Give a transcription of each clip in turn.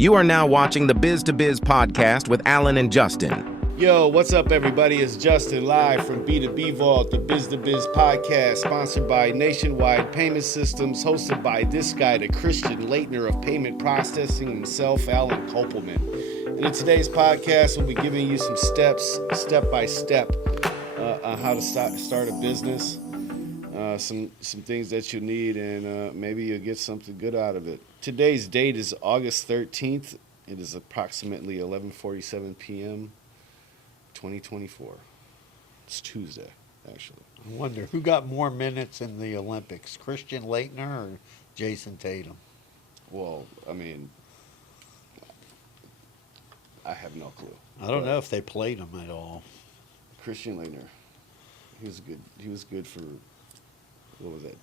You are now watching the Biz to Biz podcast with Alan and Justin. Yo, what's up, everybody? It's Justin live from B2B Vault, the Biz to Biz podcast, sponsored by Nationwide Payment Systems, hosted by this guy, the Christian Leitner of payment processing himself, Alan Kopelman. And in today's podcast, we'll be giving you some steps, step by step, on how to start a business, some things that you need, and maybe you'll get something good out of it. Today's date is August 13th. It is approximately 11:47 p.m. 2024. It's Tuesday, actually. I wonder who got more minutes in the Olympics, Christian Leitner or Jason Tatum? Well, I mean, I have no clue. I don't know if they played him at all. Christian Leitner, he was good. He was good for, what was that,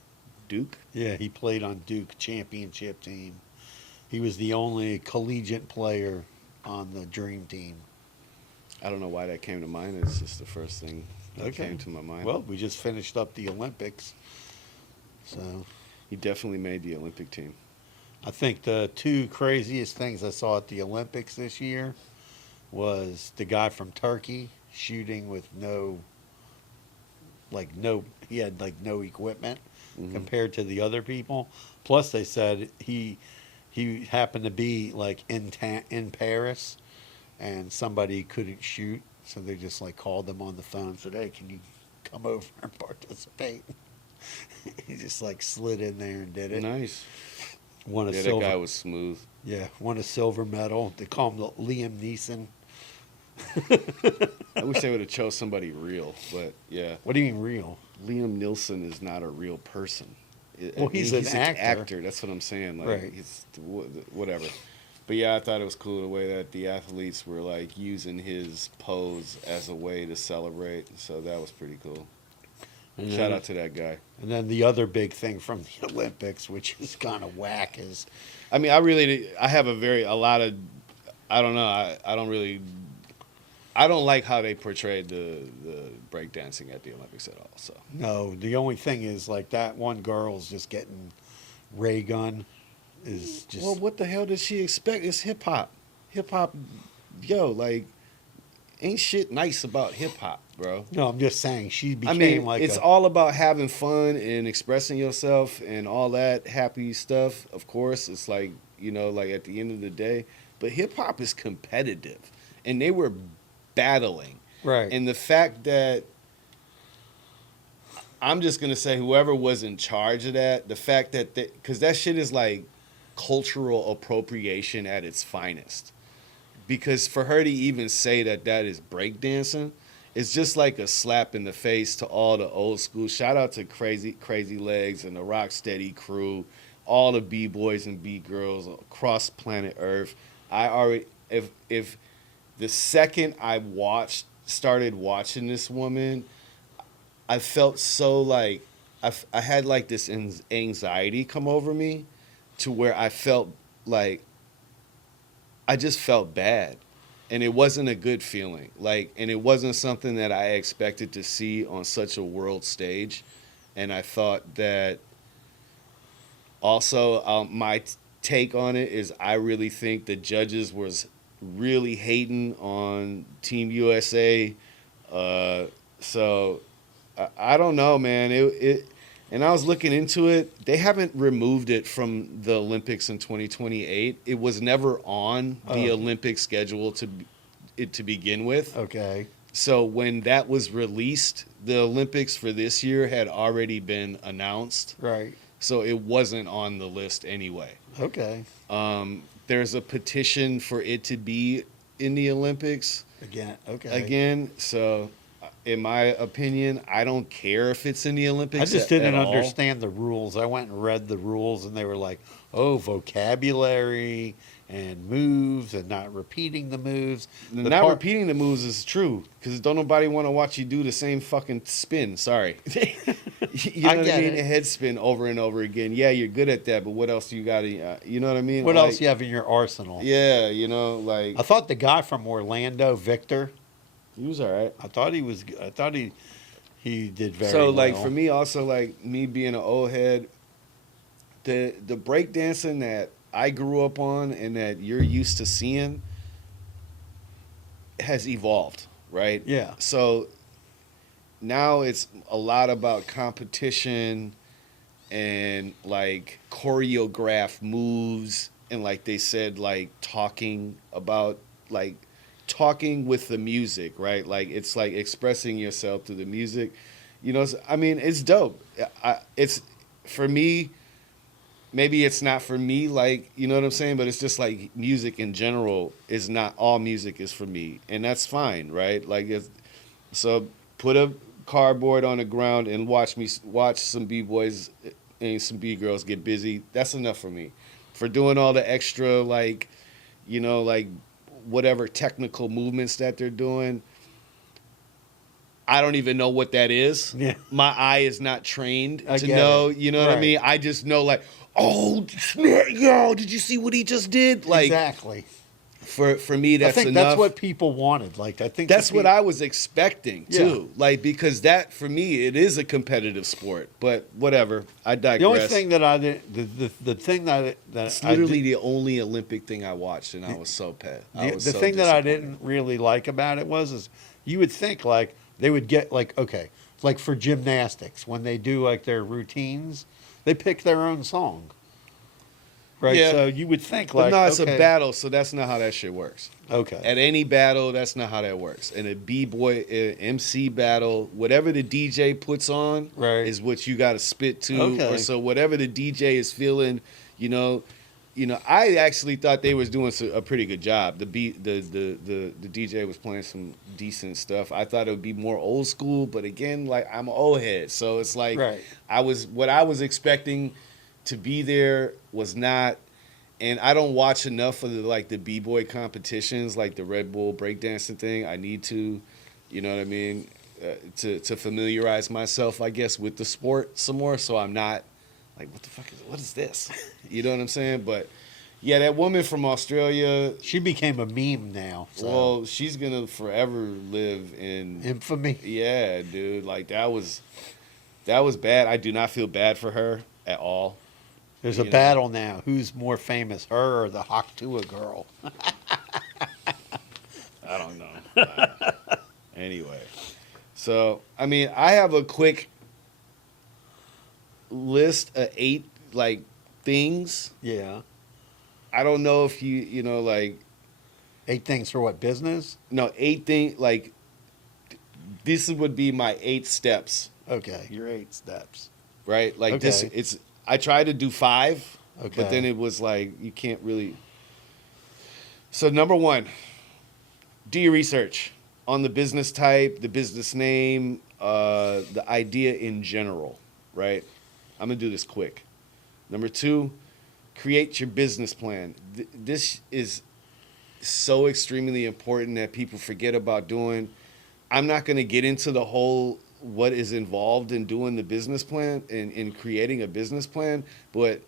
Duke? Yeah, he played on Duke championship team. He was the only collegiate player on the dream team. I don't know why that came to mind. It's just the first thing that came to my mind. Well, we just finished up the Olympics, so he definitely made the Olympic team. I think the two craziest things I saw at the Olympics this year was the guy from Turkey shooting with he had no equipment compared to the other people. Plus, they said he happened to be in Paris, and somebody couldn't shoot, so they just called them on the phone and said, "Hey, can you come over and participate?" He just slid in there and did it. Nice. That guy was smooth. Yeah, won a silver medal. They call him Liam Neeson. I wish they would have chose somebody real, but yeah. What do you mean real? Liam Nielsen is not a real person. Well, he's an actor. That's what I'm saying. Right. He's whatever. But yeah, I thought it was cool the way that the athletes were using his pose as a way to celebrate. So that was pretty cool. And shout out to that guy. And then the other big thing from the Olympics, which is kind of whack, is I mean, I have a lot of, I don't know, I don't like how they portrayed the breakdancing at the Olympics at all. So no, the only thing is that one girl's just getting ray gun. Is just, well, what the hell did she expect? It's hip hop. Hip hop, ain't shit nice about hip hop, bro. No, I'm just saying she became it's all about having fun and expressing yourself and all that happy stuff. Of course, it's at the end of the day, but hip hop is competitive, and they were battling. Right. And the fact that I'm just gonna say whoever was in charge of that, the fact that because that shit is cultural appropriation at its finest. Because for her to even say that is breakdancing, it's just like a slap in the face to all the old school. Shout out to Crazy Legs and the Rocksteady crew, all the B-boys and B-girls across planet Earth. If the second I started watching this woman, I felt so I had this anxiety come over me, to where I felt I just felt bad, and it wasn't a good feeling. And it wasn't something that I expected to see on such a world stage. And I thought that also my take on it is I really think the judges was really hating on Team USA. So I don't know, man. And I was looking into it. They haven't removed it from the Olympics in 2028. It was never on the Olympic schedule to begin with. Okay. So when that was released, the Olympics for this year had already been announced. Right. So it wasn't on the list anyway. Okay. There's a petition for it to be in the Olympics. Again. So in my opinion, I don't care if it's in the Olympics. I just didn't at all. understand the rules. I went and read the rules, and they were vocabulary and moves and not repeating the moves. Repeating the moves is true, because don't nobody want to watch you do the same fucking spin. Sorry. You know what I mean? A head spin over and over again. Yeah, you're good at that, but what else you got to, you know what I mean? What else you have in your arsenal? Yeah, I thought the guy from Orlando, Victor, he was all right. I thought he did very well. So, for me also, me being an old head, the breakdancing that I grew up on and that you're used to seeing has evolved, right? Yeah. So now it's a lot about competition and like choreographed moves and like they said like talking with the music, right? Like it's like expressing yourself through the music. I mean, it's dope. It's for me. Maybe it's not for me, like, you know what I'm saying? But it's just like music in general is not all music is for me, and that's fine, right? Like, so put a cardboard on the ground and watch some b-boys and some b-girls get busy. That's enough for me. For doing all the extra, like, like whatever technical movements that they're doing, I don't even know what that is. Yeah. My eye is not trained I to get know. it. You know what I Right. mean? I just know, like, oh, yo, did you see what he just did? Like, Exactly. for me, that's I think enough. that's what people wanted. Like, I think That's what I was expecting too. Yeah. Like, because that for me, it is a competitive sport. But whatever, I digress. The only thing that I didn't, the thing that it's I literally did, the only Olympic thing I watched, and I was so pissed. the thing that I didn't really like about it is you would think like they would get like, okay, like for gymnastics when they do like their routines, they pick their own song. Right. Yeah. So you would think But like, no, it's okay, a battle, so that's not how that shit works. Okay. At any battle, that's not how that works. In a b-boy MC battle, whatever the DJ puts on Right. is what you got to spit to. Okay. Or so whatever the DJ is feeling, I actually thought they was doing a pretty good job. The DJ was playing some decent stuff. I thought it would be more old school, but again, like I'm an old head, so it's like Right. what I was expecting to be there was not. And I don't watch enough of the b-boy competitions, like the Red Bull breakdancing thing. I need to, you know what I mean, to familiarize myself, I guess, with the sport some more. So I'm not like, what is this? You know what I'm saying? But yeah, that woman from Australia, She became a meme now. So. well, she's gonna forever live in Infamy. Yeah, dude. Like that was bad. I do not feel bad for her at all. There's a battle now. Who's more famous, her or the Haktua girl? I don't know. Anyway, so I mean, I have a quick list of 8 like things. Yeah. I don't know if like 8 things for what, business? no 8 things like this would be my 8 steps, Okay, your 8 steps. right? Like Okay. I tried to do 5, Okay. but then it was like you can't really. So number 1, do your research on the business type, the business name, the idea in general, right? I'm gonna do this quick. Number 2, create your business plan. This is so extremely important that people forget about doing. I'm not gonna get into the whole what is involved in doing the business plan and in creating a business plan, but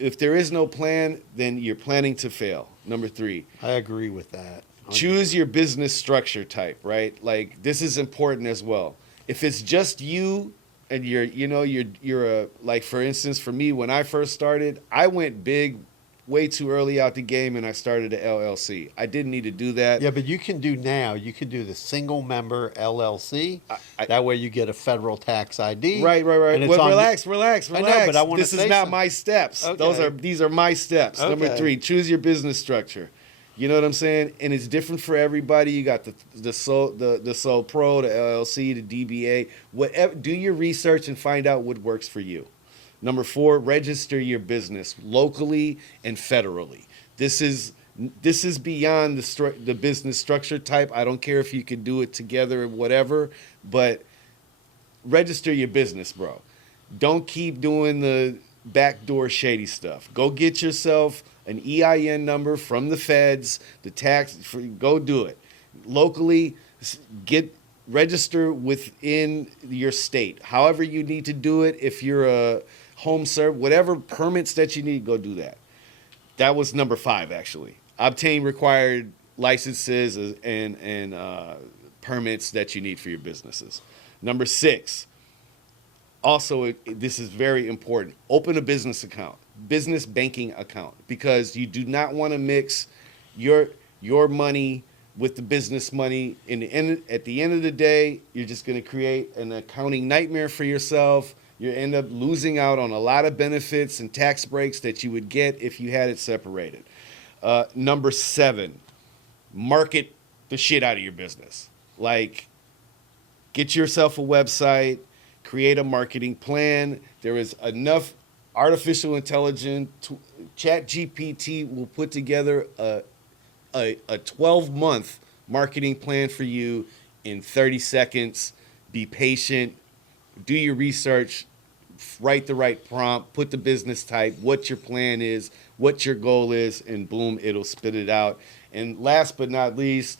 if there is no plan, then you're planning to fail. Number 3, I agree with that. choose your business structure type, right? Like this is important as well. If it's just you and you're a, like for instance, for me, when I first started, I went big way too early out the game and I started an LLC. I didn't need to do that. Yeah, but you can do the single member LLC. I- That way you get a federal tax ID. Right. and it's Well, on- relax. I know, but I wanna This is say not something. my steps. Okay. These are my steps. Number Okay. 3, choose your business structure. You know what I'm saying? And it's different for everybody. You got the sole pro, the LLC, the DBA. Whatever. Do your research and find out what works for you. Number 4, register your business locally and federally. This is beyond the business structure type. I don't care if you can do it together or whatever, but register your business, bro. Don't keep doing the backdoor shady stuff. Go get yourself an EIN number from the feds, go do it. Locally, register within your state. However you need to do it. If you're a home serve, whatever permits that you need, go do that. That was number 5, actually. Obtain required licenses and permits that you need for your businesses. Number 6, also, this is very important. Open a business account. business banking account, because you do not want to mix your money with the business money. At the end of the day, you're just going to create an accounting nightmare for yourself. You end up losing out on a lot of benefits and tax breaks that you would get if you had it separated. Number 7, market the shit out of your business. Like, get yourself a website, create a marketing plan. There is enough artificial intelligence. ChatGPT will put together a 12-month marketing plan for you in 30 seconds. Be patient, do your research, write the right prompt, put the business type, what your plan is, what your goal is, and boom, it'll spit it out. And last but not least,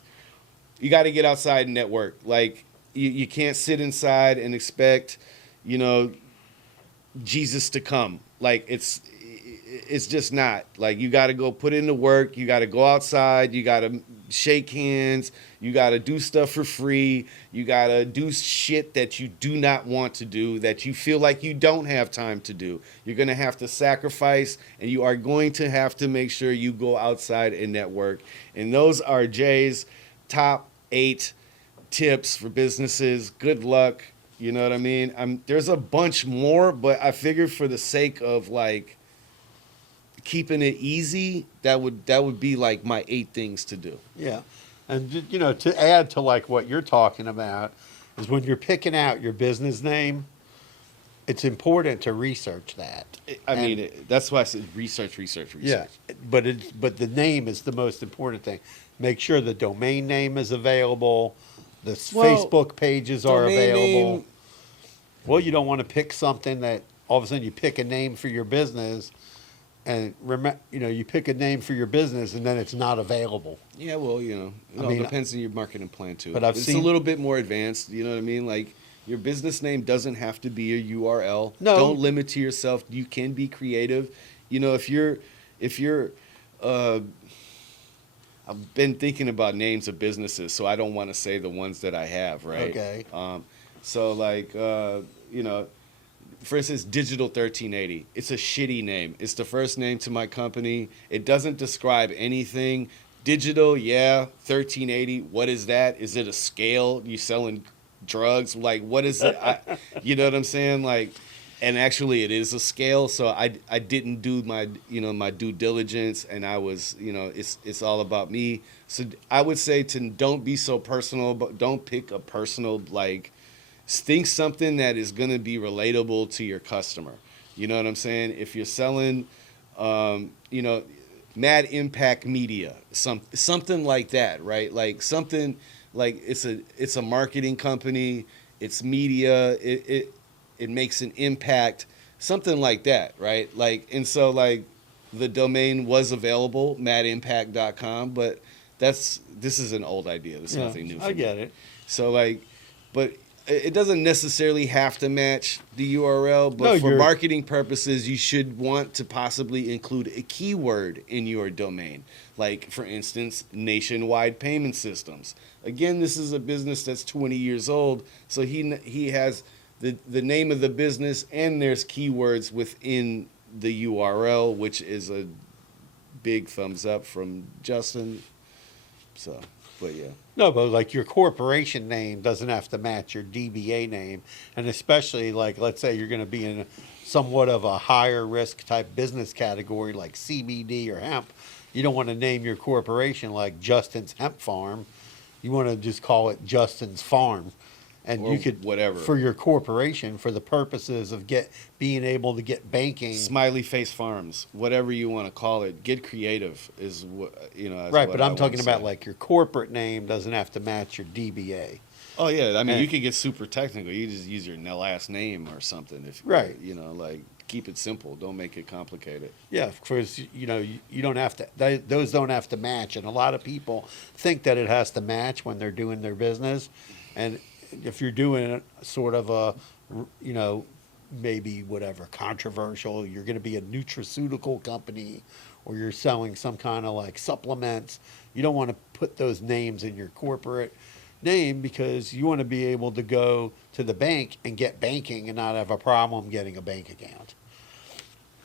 you got to get outside and network. Like, you can't sit inside and expect, Jesus to come. Like, it's just not. Like, you got to go put in the work. You got to go outside. You got to shake hands. You got to do stuff for free. You got to do shit that you do not want to do, that you feel like you don't have time to do. You're going to have to sacrifice, and you are going to have to make sure you go outside and network. And those are Jay's top 8 tips for businesses. Good luck. You know what I mean? There's a bunch more, but I figured for the sake of, like, keeping it easy, that would be like my 8 things to do. Yeah. And, to add to like what you're talking about is when you're picking out your business name, it's important to research that. That's why I said research. Yeah. But the name is the most important thing. Make sure the domain name is available. The Facebook pages are available. Well, you don't want to pick something that all of a sudden you pick a name for your business, and you pick a name for your business and then it's not available. Yeah, well, it depends on your marketing plan too. But it's a little bit more advanced. You know what I mean? Like, your business name doesn't have to be a URL. No. Don't limit to yourself. You can be creative. If you're I've been thinking about names of businesses, so I don't want to say the ones that I have, right? Okay. So, like, for instance, Digital 1380. It's a shitty name. It's the first name to my company. It doesn't describe anything. Digital, yeah. 1380, what is that? Is it a scale? You selling drugs? Like, what is it? You know what I'm saying? Like, and actually it is a scale, so I didn't do my my due diligence, and I was it's all about me. So I would say to don't be so personal, but don't pick a personal, like, think something that is going to be relatable to your customer. You know what I'm saying? If you're selling Mad Impact Media, something like that, right? Like something like it's a marketing company, it's media, it makes an impact, something like that, right? Like, and so, like, the domain was available, madimpact.com, but this is an old idea. This is nothing new for me. I get it. So, like, but it doesn't necessarily have to match the URL, but for marketing purposes, you should want to possibly include a keyword in your domain. Like, for instance, Nationwide Payment Systems. Again, this is a business that's 20 years old, so he has the name of the business, and there's keywords within the URL, which is a big thumbs up from Justin. So, but yeah. No, but like your corporation name doesn't have to match your DBA name. And especially, like, let's say you're going to be in somewhat of a higher risk type business category like CBD or hemp. You don't want to name your corporation like Justin's Hemp Farm. You want to just call it Justin's Farm. And or you could, whatever, for your corporation, for the purposes of being able to get banking. Smiley Face Farms, whatever you want to call it. Get creative is what, Right, but I'm talking about, like, your corporate name doesn't have to match your DBA. Oh, yeah. I mean, you could get super technical. You just use your last name or something. Right. Like, keep it simple. Don't make it complicated. Yeah, because, you don't have to, those don't have to match. And a lot of people think that it has to match when they're doing their business. And if you're doing sort of a, maybe whatever, controversial, you're going to be a nutraceutical company, or you're selling some kind of like supplements, you don't want to put those names in your corporate name, because you want to be able to go to the bank and get banking and not have a problem getting a bank account.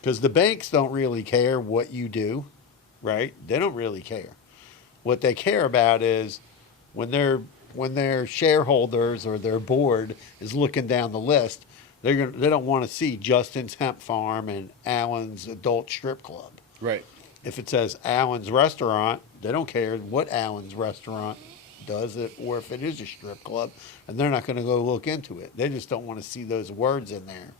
Because the banks don't really care what you do, right? They don't really care. What they care about is when their shareholders or their board is looking down the list, they don't want to see Justin's Hemp Farm and Allen's Adult Strip Club. Right. If it says Allen's Restaurant, they don't care what Allen's Restaurant does it or if it is a strip club, and they're not going to go look into it. They just don't want to see those words in there.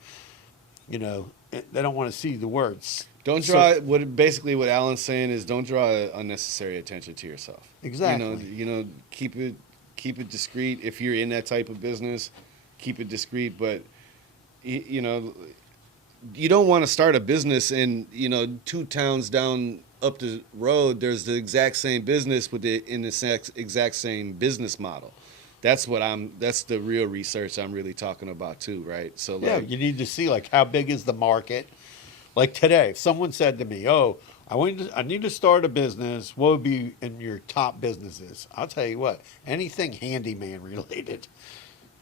You know, they don't want to see the words. Don't draw what Alan's saying is don't draw unnecessary attention to yourself. Exactly. You know, keep it discreet. If you're in that type of business, keep it discreet. But you know, you don't want to start a business and 2 towns down up the road there's the exact same business with the exact same business model. That's the real research I'm really talking about too, right? So yeah, you need to see like how big is the market. Like today, if someone said to me, "Oh, I need to start a business. What would be in your top businesses?" I'll tell you what, anything handyman related,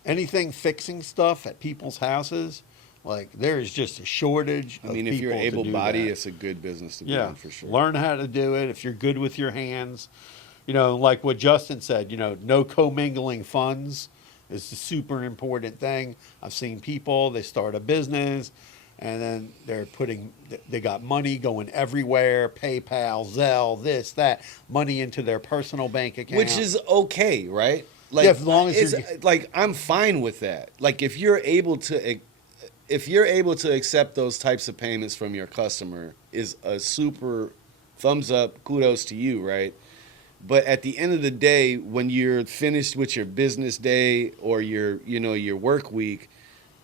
anything fixing stuff at people's houses. Like there is just a shortage of people. If you're to do able-bodied, that. it's a good business to be in for sure. Learn how to do it. If you're good with your hands, like what Justin said, no commingling funds is a super important thing. I've seen people, they start a business and then they got money going everywhere, PayPal, Zelle, this, that, money into their personal bank account. Which is okay, right? Like, yeah, as long as I'm fine with that. Like if you're able to accept those types of payments from your customer is a super thumbs up, kudos to you, right? But at the end of the day, when you're finished with your business day or your work week,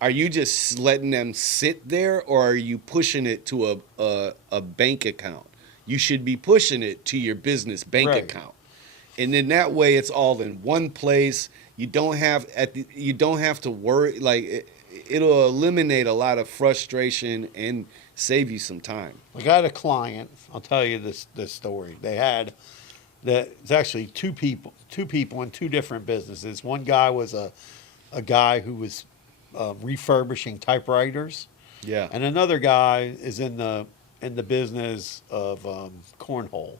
are you just letting them sit there or are you pushing it to a bank account? You should be pushing it to your business bank account. And then that way it's all in one place. You don't have to worry, like it'll eliminate a lot of frustration and save you some time. I got a client. I'll tell you this story. It's actually two people in 2 different businesses. One guy was a guy who was refurbishing typewriters. Yeah. And another guy is in the business of cornhole,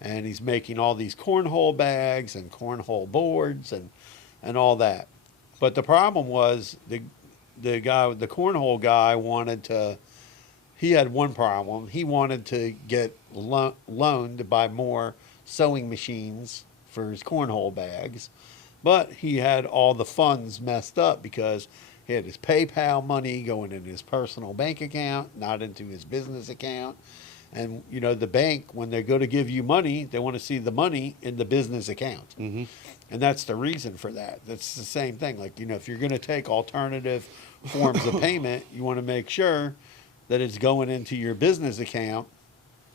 and he's making all these cornhole bags and cornhole boards and all that. But the problem was the cornhole guy he had one problem. He wanted to get loaned to buy more sewing machines for his cornhole bags, but he had all the funds messed up because he had his PayPal money going in his personal bank account, not into his business account. And the bank, when they go to give you money, they want to see the money in the business account. Mm-hmm. And that's the reason for that. That's the same thing. Like, if you're going to take alternative forms of payment, you want to make sure that it's going into your business account.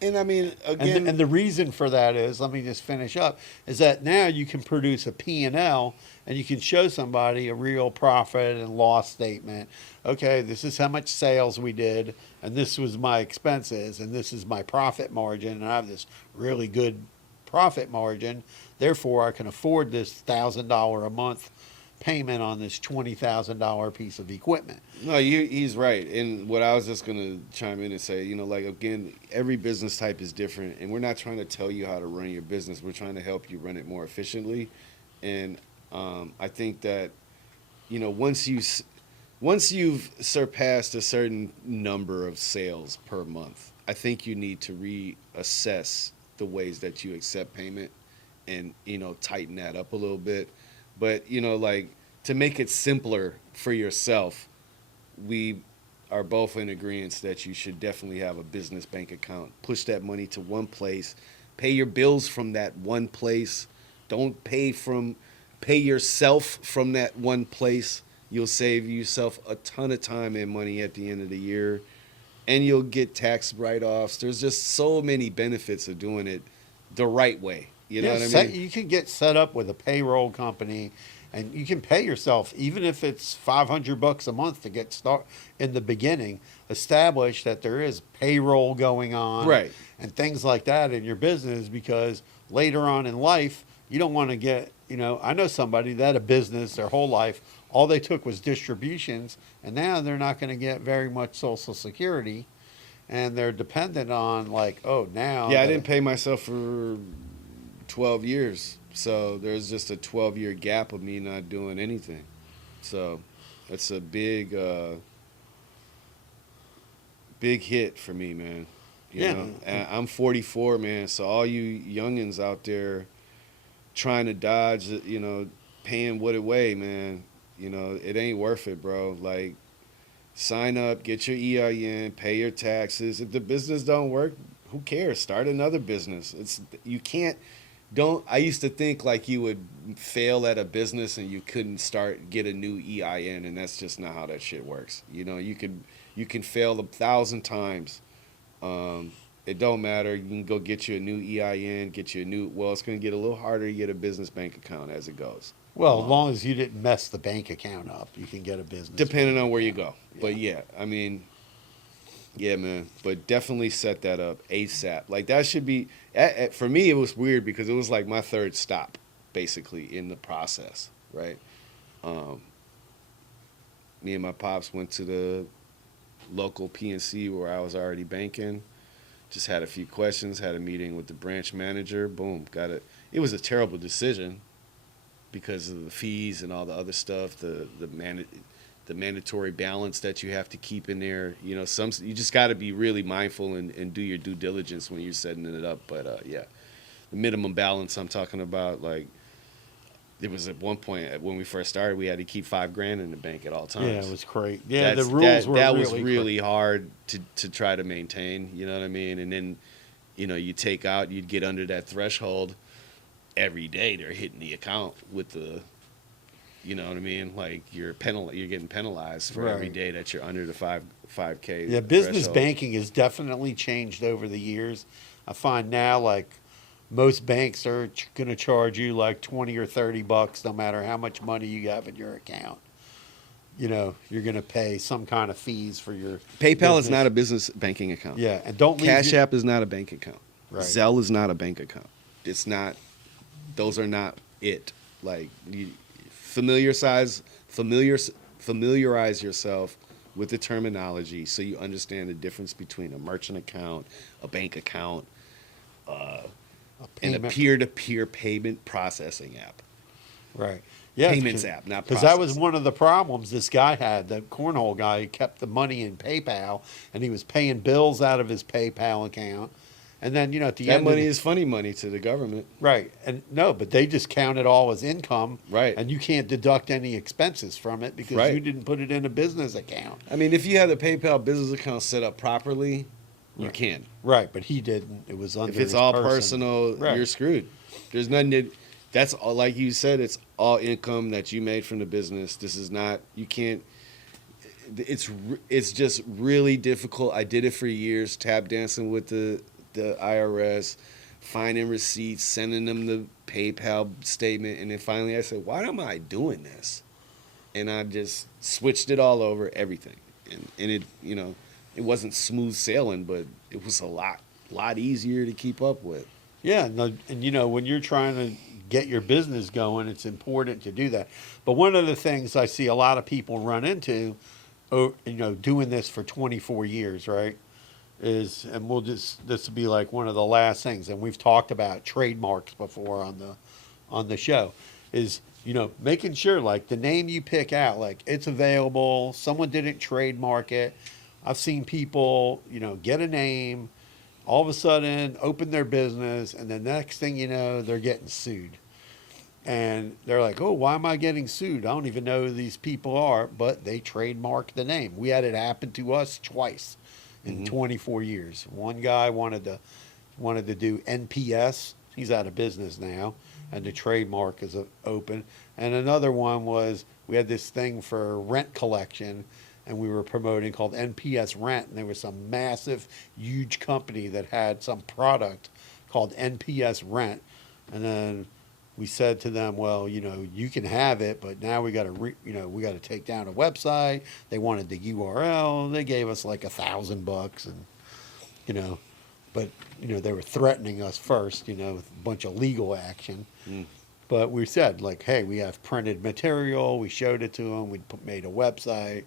And again, and the reason for that is, let me just finish up, is that now you can produce a P&L and you can show somebody a real profit and loss statement. Okay, this is how much sales we did, and this was my expenses, and this is my profit margin, and I have this really good profit margin. Therefore, I can afford this $1,000 a month payment on this $20,000 piece of equipment. No, he's right. And what I was just going to chime in and say, again, every business type is different, and we're not trying to tell you how to run your business. We're trying to help you run it more efficiently. And I think that, once you've surpassed a certain number of sales per month, I think you need to reassess the ways that you accept payment and, tighten that up a little bit. But, to make it simpler for yourself, we are both in agreement that you should definitely have a business bank account. Push that money to one place. Pay your bills from that one place. Don't pay yourself from that one place. You'll save yourself a ton of time and money at the end of the year. And you'll get tax write-offs. There's just so many benefits of doing it the right way. You know what I mean? You can get set up with a payroll company, and you can pay yourself, even if it's $500 a month to get started in the beginning. Establish that there is payroll going on, right, and things like that in your business, because later on in life, you don't want to get. I know somebody that had a business their whole life. All they took was distributions, and now they're not going to get very much Social Security. and they're dependent on like, oh, now. Yeah, I didn't pay myself for 12 years. So there's just a 12-year gap of me not doing anything. So that's a big hit for me, man. You know? And I'm 44, man. So all you youngins out there trying to dodge, paying what it weigh, man. It ain't worth it, bro. Like, sign up, get your EIN, pay your taxes. If the business don't work, who cares? Start another business. I used to think like you would fail at a business and you couldn't get a new EIN, and that's just not how that shit works. You can fail 1,000 times. It don't matter. You can go get you a new EIN, it's going to get a little harder to get a business bank account as it goes. Well, as long as you didn't mess the bank account up, you can get a business. Depending on where you go. Yeah. But yeah, yeah, man. But definitely set that up ASAP. Like, that should be, for me, it was weird because it was like my third stop, basically, in the process, right? Me and my pops went to the local PNC where I was already banking. Just had a few questions, had a meeting with the branch manager. Boom, got it. It was a terrible decision because of the fees and all the other stuff, the mandatory balance that you have to keep in there. You just got to be really mindful and do your due diligence when you're setting it up. But yeah, the minimum balance I'm talking about, like, it was at one point when we first started, we had to keep $5,000 in the bank at all times. Yeah, it was great. Yeah, the rules were really was really hard to try to maintain. You know what I mean? And then, you take out, you'd get under that threshold. Every day they're hitting the account with the, you know what I mean? Like, you're getting penalized for every day that you're under the 5K. Yeah, business threshold. banking has definitely changed over the years. I find now, like, most banks are going to charge you like $20 or $30 no matter how much money you have in your account. You're going to pay some kind of fees for your PayPal business. is not a business banking account. Yeah, and don't leave Cash App is not a bank account. Right. Zelle is not a bank account. It's not. Those are not it. Like, you familiarize yourself with the terminology so you understand the difference between a merchant account, a bank account, and a peer-to-peer payment processing app. Right. Yeah. Payments app, not because that was one of the problems this guy had. The cornhole guy kept the money in PayPal, and he was paying bills out of his PayPal account. And then, at the that end, money is funny money to the government. Right. And no, but they just count it all as income. Right. And you can't deduct any expenses from it because you didn't put it in a business account. I mean, if you have the PayPal business account set up properly, you can. Right, but he didn't. It was under If it's his all person. personal, you're screwed. There's nothing that's all, like you said, it's all income that you made from the business. This is not, you can't, it's just really difficult. I did it for years, tap dancing with the IRS, finding receipts, sending them the PayPal statement, and then finally I said, why am I doing this? And I just switched it all over, everything. And it, it wasn't smooth sailing, but it was a lot easier to keep up with. Yeah, and when you're trying to get your business going, it's important to do that. But one of the things I see a lot of people run into, doing this for 24 years, right, is, and this will be like one of the last things, and we've talked about trademarks before on the show, is, making sure, like, the name you pick out, like, it's available, someone didn't trademark it. I've seen people, get a name, all of a sudden open their business, and the next thing you know, they're getting sued. And they're like, oh, why am I getting sued? I don't even know who these people are, but they trademarked the name. We had it happen to us twice in 24 years. One guy wanted to do NPS. He's out of business now, and the trademark is open. And another one was, we had this thing for rent collection, and we were promoting called NPS Rent, and there was some massive, huge company that had some product called NPS Rent, and then we said to them, well, you can have it, but now we got to take down a website. They wanted the URL. They gave us like $1,000, and but they were threatening us first, with a bunch of legal action. But we said, like, hey, we have printed material. We showed it to them. We made a website.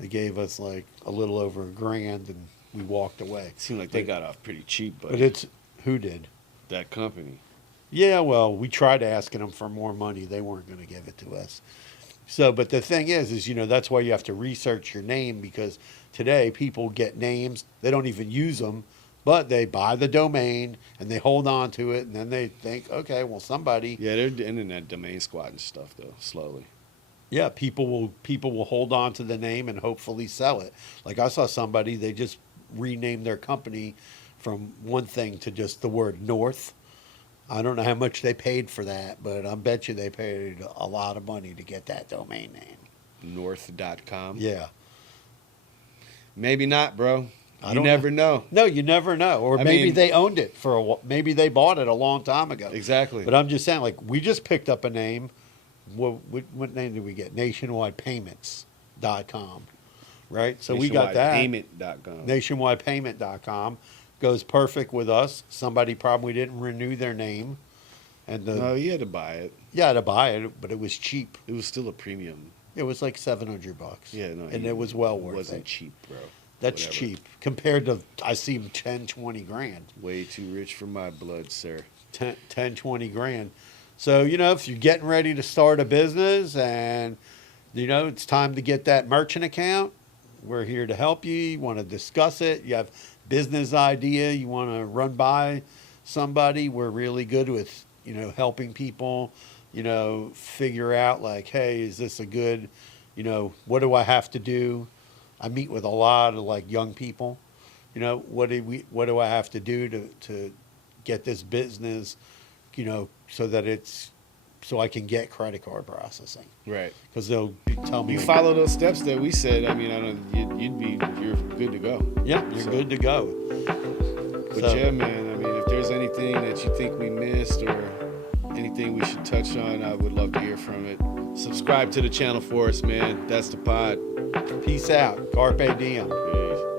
They gave us like a little over $1,000, and we walked away. Seemed like they got off pretty cheap, But it's who did? that company. Yeah, well, we tried asking them for more money. They weren't going to give it to us. So, but the thing is, that's why you have to research your name, because today people get names, they don't even use them, but they buy the domain and they hold on to it, and then they think, okay, well, somebody, Yeah, they're ending that domain squad and stuff though, slowly. yeah, people will hold on to the name and hopefully sell it. Like I saw somebody, they just renamed their company from one thing to just the word North. I don't know how much they paid for that, but I bet you they paid a lot of money to get that domain name. North.com. Yeah. Maybe not, bro. I You don't never know. No, you never know. Or I maybe mean- they owned it for a while. Maybe they bought it a long time ago. Exactly. But I'm just saying, like, we just picked up a name. What name did we get? Nationwidepayment's.com. Right? So we got that. Nationwidepayment.com. Nationwidepayment.com goes perfect with us. Somebody probably didn't renew their name. And No, you had to buy it. yeah, to buy it, but it was cheap. It was still a premium. It was like $700. Yeah, no. And it was well worth wasn't it. cheap, bro. That's Whatever. cheap compared to, I see 10, 20 grand. Way too rich for my blood, sir. 10, 20 grand. So, if you're getting ready to start a business and, it's time to get that merchant account, we're here to help you. You want to discuss it. You have business idea. You want to run by somebody. We're really good with, helping people, figure out like, hey, is this a good, what do I have to do? I meet with a lot of like young people, what do I have to do to get this business, so I can get credit card processing, Right. because they'll tell me, You follow those steps that we said. I mean, I don't. You're good to go. yeah, you're So- good to go. But So- yeah, man. I mean, if there's anything that you think we missed or anything we should touch on, I would love to hear from it. Subscribe to the channel for us, man. That's the pod. Peace out. Carpe diem. Peace.